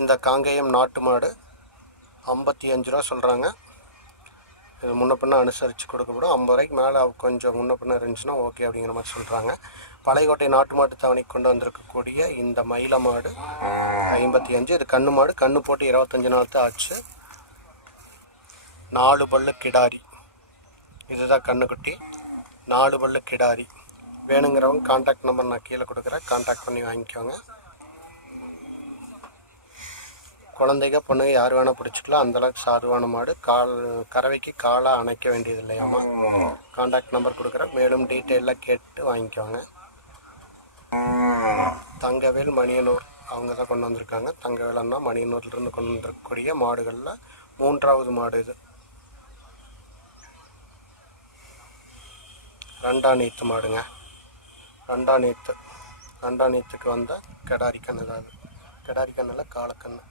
இந்த காங்கேயம் நாட்டு மாடு 55 ரூபா சொல்கிறாங்க. இது முன்ன பின்ன அனுசரித்து கொடுக்கப்படும். 50 ரூபாய்க்கு மேலே கொஞ்சம் முன்ன பின்ன இருந்துச்சுன்னா ஓகே அப்படிங்கிற மாதிரி சொல்கிறாங்க. பழையகோட்டை நாட்டு மாட்டு தவணைக்கு கொண்டு வந்திருக்கக்கூடிய இந்த மயில மாடு 55. இது கண்ணு மாடு. கண்ணு போட்டு 25 நாள் தான் ஆச்சு. 4 பல்லு கிடாரி. இதுதான் கண்ணுக்குட்டி. 4 பல்லு கிடாரி. வேணுங்கிறவங்க கான்டாக்ட் நம்பர் நான் கீழே கொடுக்குறேன், கான்டாக்ட் பண்ணி வாங்கிக்கோங்க. குழந்தைங்க பொண்ணுங்க யார் வேணால் பிடிச்சிக்கலாம். அந்தளவுக்கு சாதுவான மாடு. கறவைக்கு காலாக அணைக்க வேண்டியது இல்லையாம்மா. கான்டாக்ட் நம்பர் கொடுக்குறேன், மேலும் டீட்டெயிலாக கேட்டு வாங்கிக்கோங்க. தங்கவேல் மணியனூர் அவங்க தான் கொண்டு வந்திருக்காங்க. தங்கவேல் அண்ணா மணியனூர்லேருந்து கொண்டு வந்திருக்கக்கூடிய மாடுகளில் 3வது மாடு இது. 2ஆம் நீத்து மாடுங்க. 2ஆம் நீத்துக்கு வந்த கிடாரி கண்ணு தான் அது. கிடாரி கண்ணில் காலக்கண்ணு.